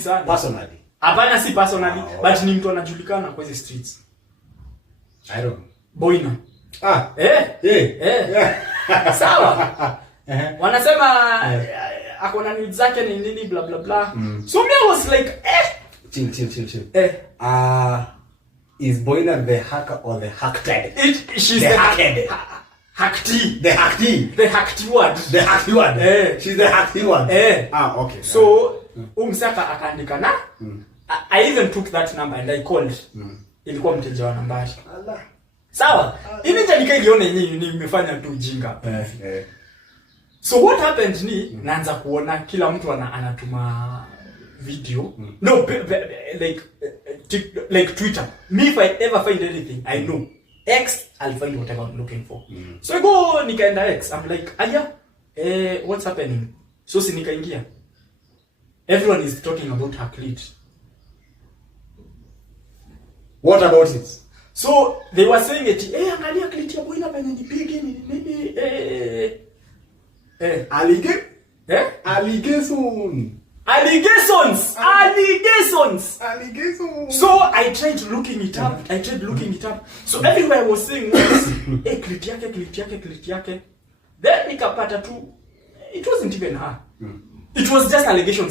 sana. Personally. Hapana, si personally, but ni mtu anajulikana kwa hizo streets. I don't know. Boina. Yeah. Sawa. Wanasema ako na needs zake ni nini blah blah blah. So me I was like chill. Is Boina the hacker or the hacked? She's the hacked. Hacked. The hacked. The hacked word. The hacked one. She's the hacked one. Okay. So umsaka akaandika na I even took that number and I called. Ilikuwa mteja wa nambari. Allah. Sawa. Ili njalika ilione nyinyi nimefanya tu jinga. So what happened ni naanza kuona kila mtu anatuma video. No, like Twitter. Me, if I ever find anything, I know. X, I'll find whatever I'm looking for. So I go nikaenda X. I'm like, aya, what's happening? So si nikaingia. Everyone is talking about her clit. What about it? So they were saying it, angalia clit ya Boina penye ni big ni Allegations. So I tried looking it up. So everywhere I was saying was, clit yake. Then nikapata tu, it wasn't even her. It was just allegations.